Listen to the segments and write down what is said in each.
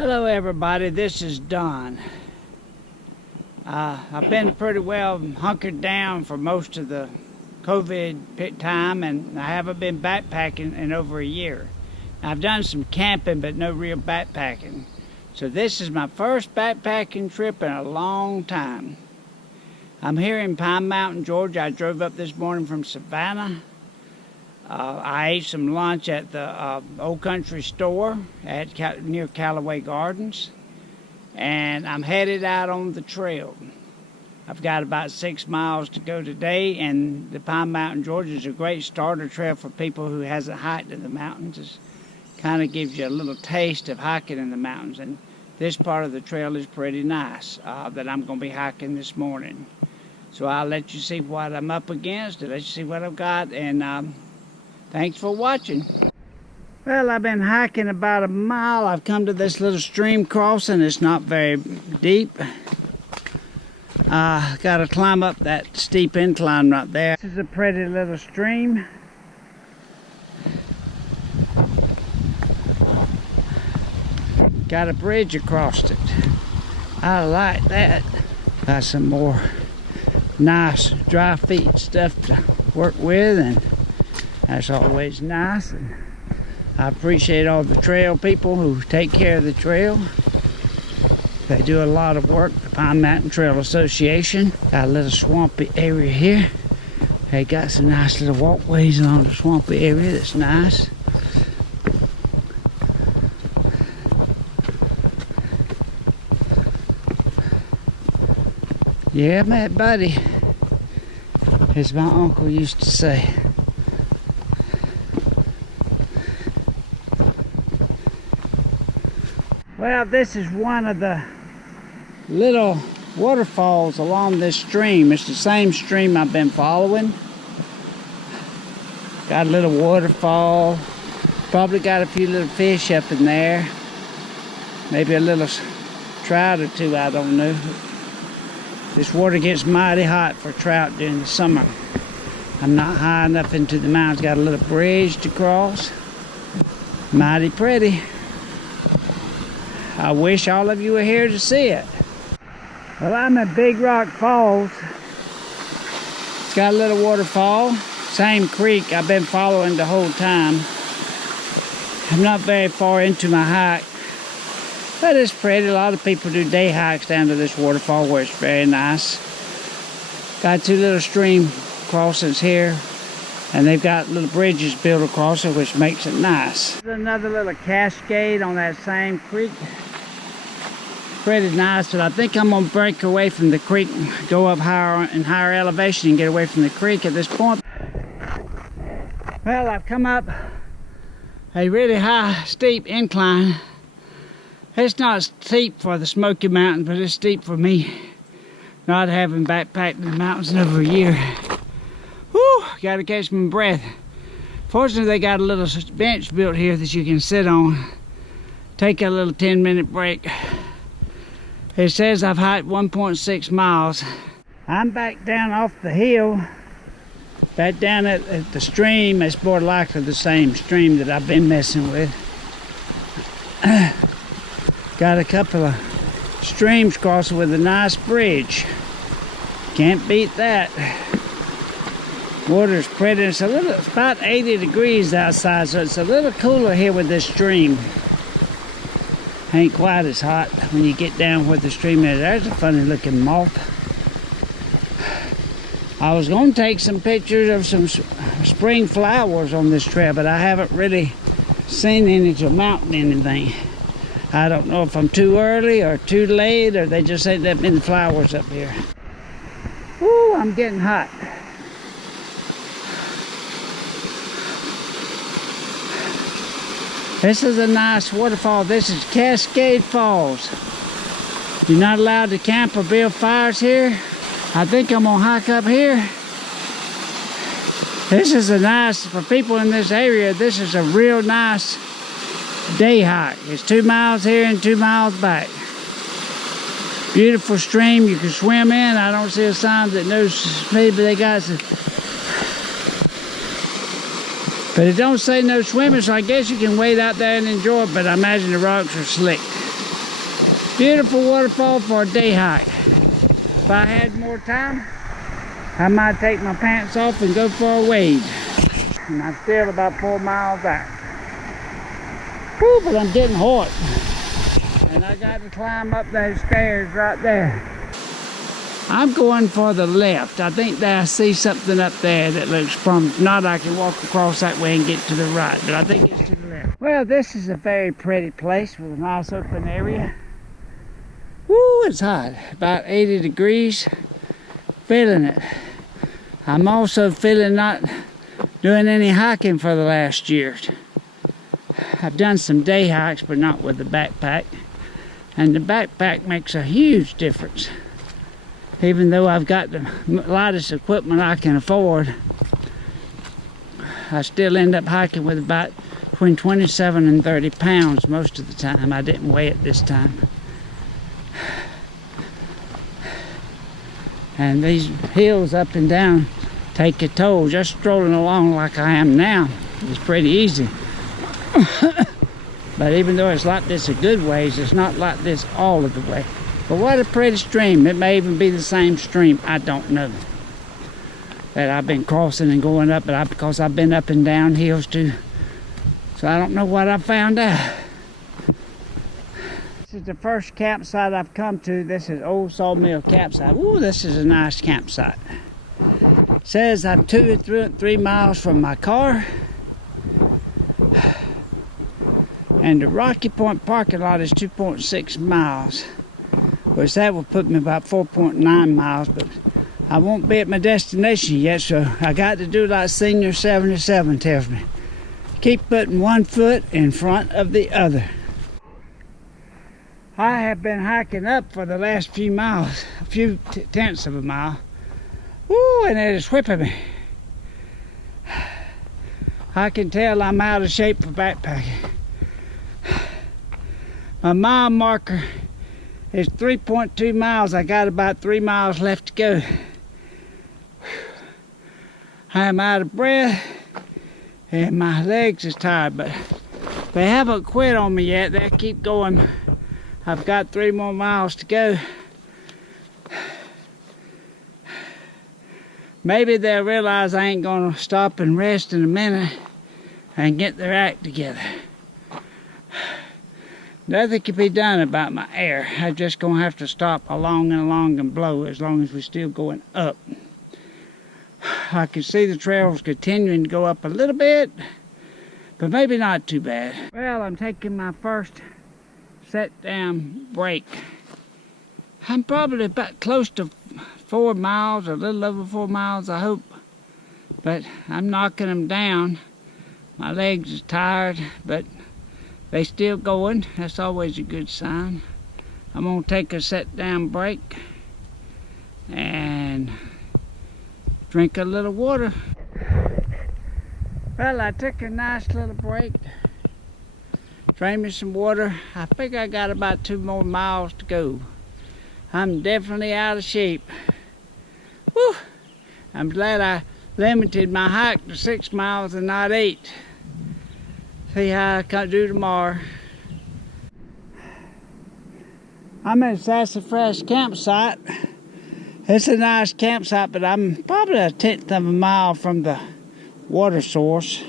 Hello everybody, this is Don. I've been pretty well hunkered down for most of the COVID time, and I haven't been backpacking in over a year. I've done some camping but no real backpacking. So this is my first backpacking trip in a long time. I'm here in Pine Mountain, Georgia. I drove up this morning from Savannah. I ate some lunch at the Old Country Store near Callaway Gardens, and I'm headed out on the trail. I've got about 6 miles to go today, and the Pine Mountain, Georgia is a great starter trail for people who hasn't hiked in the mountains. It kind of gives you a little taste of hiking in the mountains, and this part of the trail is pretty nice that I'm going to be hiking this morning. So I'll let you see what I'm up against, and let you see what I've got, and thanks for watching. Well, I've been hiking about a mile. I've come to this little stream crossing. It's not very deep. Got to climb up that steep incline right there. This is a pretty little stream. Got a bridge across it. I like that. Got some more nice dry feet stuff to work with, and that's always nice. And I appreciate all the trail people who take care of the trail. They do a lot of work. The Pine Mountain Trail Association got a little swampy area here. They got some nice little walkways along the swampy area. That's nice. Yeah, Matt Buddy, as my uncle used to say. Well, this is one of the little waterfalls along this stream. It's the same stream I've been following. Got a little waterfall. Probably got a few little fish up in there. Maybe a little trout or two, I don't know. This water gets mighty hot for trout during the summer. I'm not high enough into the mountains. Got a little bridge to cross. Mighty pretty. I wish all of you were here to see it. Well, I'm at Big Rock Falls. It's got a little waterfall. Same creek I've been following the whole time. I'm not very far into my hike, but it's pretty. A lot of people do day hikes down to this waterfall where it's very nice. Got two little stream crossings here, and they've got little bridges built across it, which makes it nice. There's another little cascade on that same creek. Pretty nice, but I think I'm gonna break away from the creek, go up higher in higher elevation and get away from the creek at this point. Well, I've come up a really high, steep incline. It's not steep for the Smoky Mountains, but it's steep for me, not having backpacked in the mountains in over a year. Whew, gotta catch my breath. Fortunately, they got a little bench built here that you can sit on. Take a little 10-minute break. It says I've hiked 1.6 miles. I'm back down off the hill, back down at the stream. It's more likely the same stream that I've been messing with. Got a couple of streams crossing with a nice bridge. Can't beat that. Water's pretty. It's about 80 degrees outside, so it's a little cooler here with this stream. Ain't quite as hot when you get down where the stream is. There's a funny looking moth. I was going to take some pictures of some spring flowers on this trail, but I haven't really seen any to mount anything. I don't know if I'm too early or too late, or they just ain't that many flowers up here. Woo, I'm getting hot. This is a nice waterfall. This is Cascade Falls. You're not allowed to camp or build fires here. I think I'm gonna hike up here. This is a nice, for people in this area, this is a real nice day hike. It's 2 miles here and 2 miles back. Beautiful stream you can swim in. I don't see a sign that knows, maybe they got some. But it don't say no swimming, so I guess you can wade out there and enjoy it, but I imagine the rocks are slick. Beautiful waterfall for a day hike. If I had more time, I might take my pants off and go for a wade. And I'm still about 4 miles out. Whew, but I'm getting hot. And I got to climb up those stairs right there. I'm going for the left. I think that I see something up there that looks from, not I can walk across that way and get to the right, but I think it's to the left. Well, this is a very pretty place with a nice open area. Woo, it's hot, about 80 degrees, feeling it. I'm also feeling not doing any hiking for the last year. I've done some day hikes, but not with the backpack. And the backpack makes a huge difference. Even though I've got the lightest equipment I can afford, I still end up hiking with about between 27 and 30 pounds most of the time. I didn't weigh it this time. And these hills up and down take a toll. Just strolling along like I am now is pretty easy. But even though it's like this a good ways, it's not like this all of the way. But what a pretty stream. It may even be the same stream. I don't know. That I've been crossing and going up, but because I've been up and down hills too. So I don't know what I found out. This is the first campsite I've come to. This is Old Sawmill Campsite. Ooh, this is a nice campsite. It says I'm 2 or 3 miles from my car. And the Rocky Point parking lot is 2.6 miles. Which that will put me about 4.9 miles, but I won't be at my destination yet, so I got to do like Senior 77 tells me. Keep putting one foot in front of the other. I have been hiking up for the last few miles, a few tenths of a mile. Woo, and it is whipping me. I can tell I'm out of shape for backpacking. My mile marker is 3.2 miles. I got about 3 miles left to go. I am out of breath and my legs is tired, but they haven't quit on me yet. They keep going. I've got 3 more miles to go. Maybe they'll realize I ain't gonna stop and rest in a minute and get their act together. Nothing can be done about my air. I'm just gonna have to stop along and blow as long as we're still going up. I can see the trails continuing to go up a little bit, but maybe not too bad. Well, I'm taking my first set down break. I'm probably about close to 4 miles, a little over 4 miles, I hope. But I'm knocking them down. My legs are tired, but they still going. That's always a good sign. I'm gonna take a set down break and drink a little water. Well, I took a nice little break. Drank me some water. I think I got about 2 more miles to go. I'm definitely out of shape. Whew. I'm glad I limited my hike to 6 miles and not 8. See how I can do tomorrow. I'm at Sassafras Campsite. It's a nice campsite, but I'm probably a 1/10 of a mile from the water source.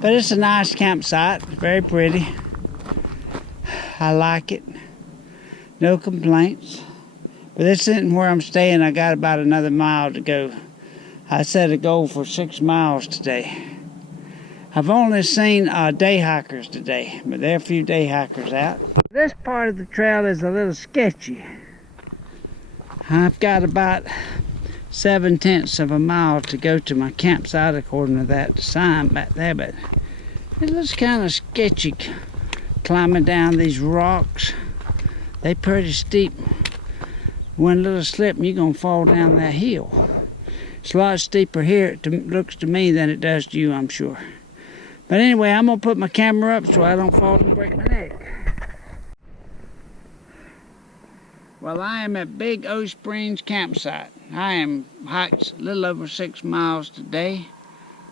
But it's a nice campsite, very pretty. I like it. No complaints. But this isn't where I'm staying. I got about another mile to go. I set a goal for 6 miles today. I've only seen day hikers today, but there are a few day hikers out. This part of the trail is a little sketchy. I've got about 7/10 of a mile to go to my campsite according to that sign back there, but it looks kind of sketchy climbing down these rocks. They pretty steep. One little slip and you're gonna fall down that hill. It's a lot steeper here, it looks to me, than it does to you, I'm sure. But anyway, I'm gonna put my camera up so I don't fall and break my neck. Well, I am at Big O Springs Campsite. I am hiked a little over 6 miles today.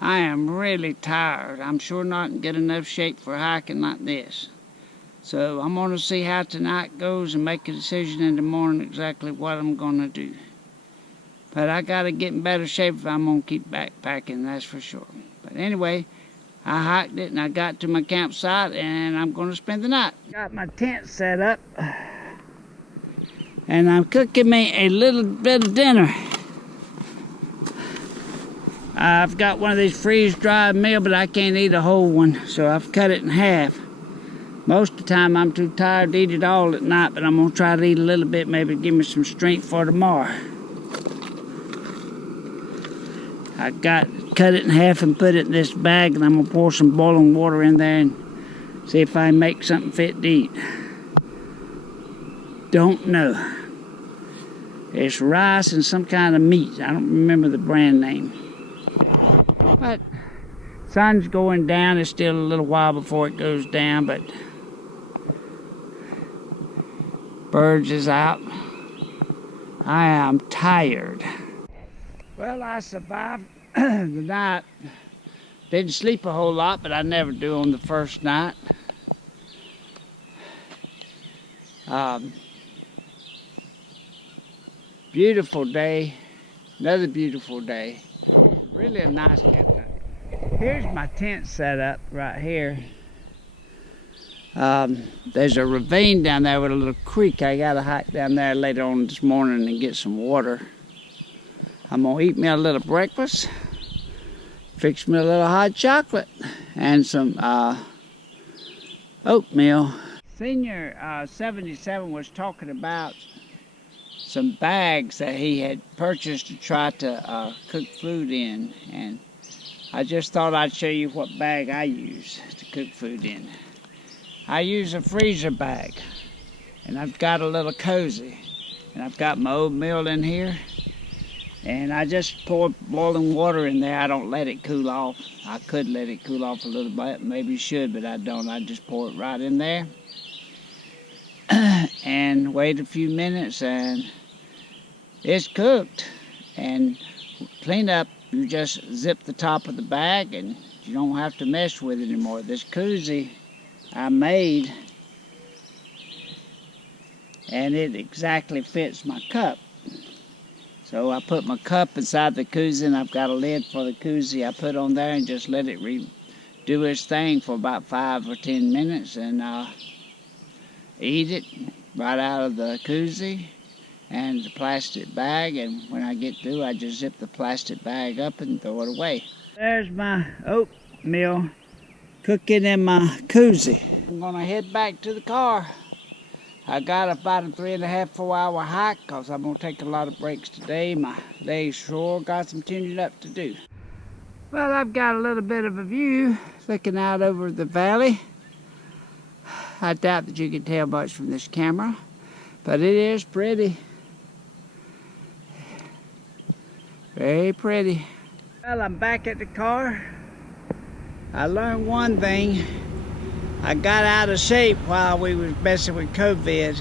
I am really tired. I'm sure not in good enough shape for hiking like this. So I'm gonna see how tonight goes and make a decision in the morning exactly what I'm gonna do. But I gotta get in better shape if I'm gonna keep backpacking, that's for sure. But anyway, I hiked it and I got to my campsite and I'm gonna spend the night. Got my tent set up and I'm cooking me a little bit of dinner. I've got one of these freeze-dried meal, but I can't eat a whole one, so I've cut it in half. Most of the time I'm too tired to eat it all at night, but I'm gonna try to eat a little bit, maybe give me some strength for tomorrow. I cut it in half and put it in this bag, and I'm gonna pour some boiling water in there and see if I make something fit to eat. Don't know. It's rice and some kind of meat. I don't remember the brand name. But sun's going down. It's still a little while before it goes down, but birds is out. I am tired. Well, I survived the night. Didn't sleep a whole lot, but I never do on the first night. Beautiful day. Another beautiful day. Really a nice campsite. Here's my tent set up right here. There's a ravine down there with a little creek. I gotta hike down there later on this morning and get some water. I'm gonna eat me a little breakfast, fix me a little hot chocolate, and some oatmeal. Senior 77 was talking about some bags that he had purchased to try to cook food in, and I just thought I'd show you what bag I use to cook food in. I use a freezer bag, and I've got a little cozy, and I've got my oatmeal in here, and I just pour boiling water in there. I don't let it cool off. I could let it cool off a little bit, maybe should, but I don't. I just pour it right in there and wait a few minutes, and it's cooked. And clean up, you just zip the top of the bag and you don't have to mess with it anymore. This koozie I made, and it exactly fits my cup. So I put my cup inside the koozie, and I've got a lid for the koozie I put on there, and just let it do its thing for about 5 or 10 minutes, and eat it right out of the koozie and the plastic bag. And when I get through, I just zip the plastic bag up and throw it away. There's my oatmeal cooking in my koozie. I'm gonna head back to the car. I got about a 3.5 to 4 hour hike because I'm gonna take a lot of breaks today. My legs sure got some tuning up to do. Well, I've got a little bit of a view looking out over the valley. I doubt that you can tell much from this camera, but it is pretty. Very pretty. Well, I'm back at the car. I learned one thing. I got out of shape while we was messing with COVID.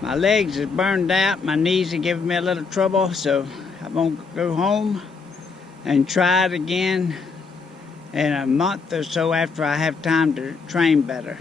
My legs is burned out, my knees are giving me a little trouble, so I'm gonna go home and try it again in a month or so after I have time to train better.